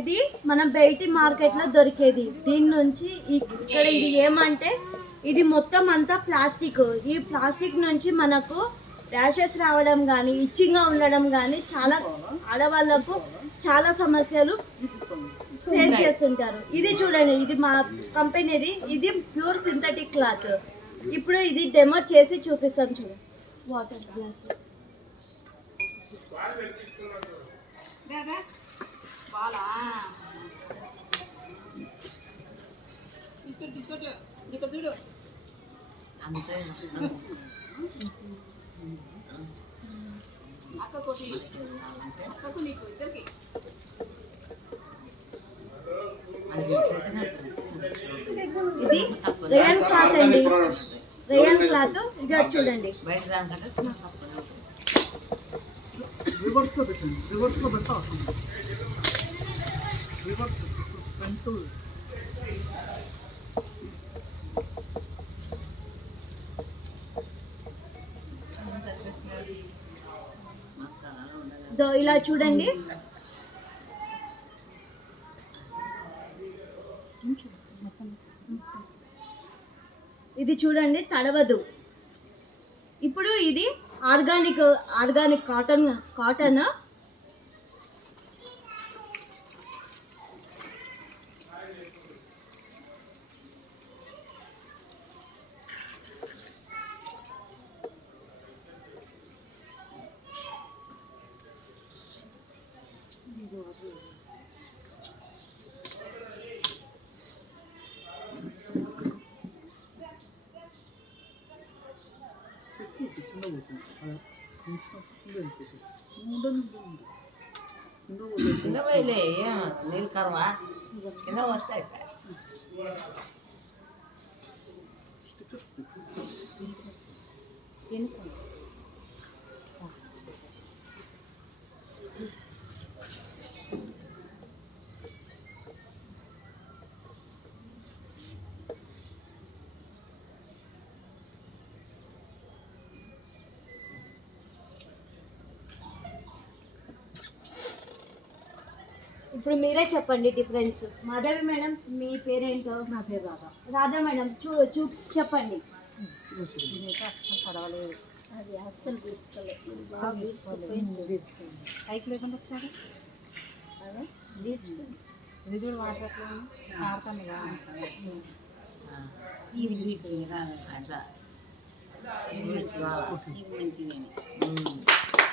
ఇది మనం బయటి మార్కెట్లో దొరికేది. దీని నుంచి ఇక్కడ ఇది ఏమంటే ఇది మొత్తం అంతా ప్లాస్టిక్. ఈ ప్లాస్టిక్ నుంచి మనకు ర్యాషెస్ రావడం కానీ ఇచ్చింగ్గా ఉండడం కానీ చాలా ఆడవాళ్ళకు చాలా సమస్యలు ఫేస్ చేస్తుంటారు. ఇది చూడండి, ఇది మా కంపెనీది. ఇది ప్యూర్ సింథటిక్ క్లాత్. ఇప్పుడు ఇది డెమో చేసి చూపిస్తాం. చూడండి, వాటర్ గ్లాస్ ఇది రేయన్ క్లాత్ అండి. రేయన్ క్లాత్ ఇది చూడండి. రివర్స్ లో పెట్టండి, రివర్స్ లో పెట్టా రివర్స్ ఫ్రంట్. ఇలా చూడండి, ఇది చూడండి తడవదు. ఇప్పుడు ఇది ఆర్గానిక్ కాటన్ నీళ్ళు కరవా కింద వస్తాయి. ఇప్పుడు మీరే చెప్పండి డిఫరెన్స్. మాధవి మేడం, మీ పేరేంటో? నా పేరు రాధా. రాధా మేడం, చెప్పండి. పడవలేదు, అది అస్సలు తీసుకోలేదు. పైకి లేకుండా ఒకసారి అదే తీర్చుకుంది. ఇది కూడా వాటర్ ఎట్లా ఆడతాను ఇది అట్లా మంచిది.